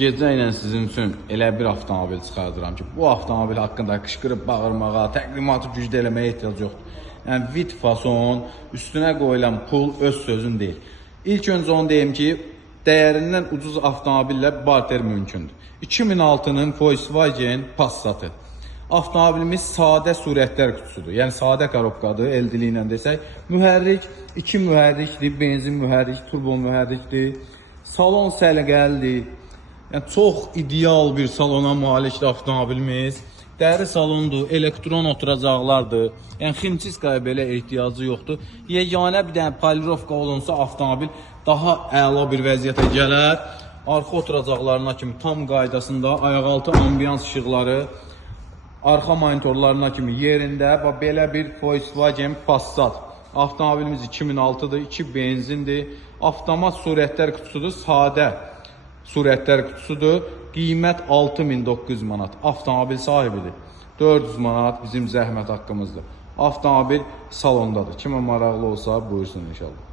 Gecə ilə sizin üçün elə bir avtomobil çıxardıram ki, bu avtomobil haqqında qışqırıb bağırmağa, təqdimatı gücdə eləməyə ehtiyac yoxdur. Yəni, vid fason, üstünə qoyulan pul öz sözün deyil. İlk öncə onu deyim ki, dəyərindən ucuz avtomobillə barter mümkündür. 2006-nın Volkswagen Passatı. Avtomobilimiz sadə surətlər qutusudur. Yəni, sadə korobkadır, eldili ilə desək. Mühərrik, 2 mühərrikdir, benzin mühərrik, turbo mühərrikdir. Salon səliqəlidir. Yəni, çox ideal bir salona malikdir avtomobilimiz. Dəri salondur, elektron oturacaqlardır. Yəni, ximçiskaya belə ehtiyacı yoxdur. Yeganə bir dənə polirovka olunsa avtomobil daha əla bir vəziyyətə gələr. Arxa oturacaqlarına kimi tam qaydasında, ayaqaltı ambiyans işıqları, arxa monitorlarına kimi yerində və belə bir Volkswagen Passat. Avtomobilimiz 2006-dır, 2 benzindir. Avtomat surətlər qutusudur, sadə surətlər qutusudur. Qiymət 6900 manat. Avtomobil sahibidir. 400 manat bizim zəhmət haqqımızdır. Avtomobil salondadır. Kimə maraqlı olsa buyursun inşallah.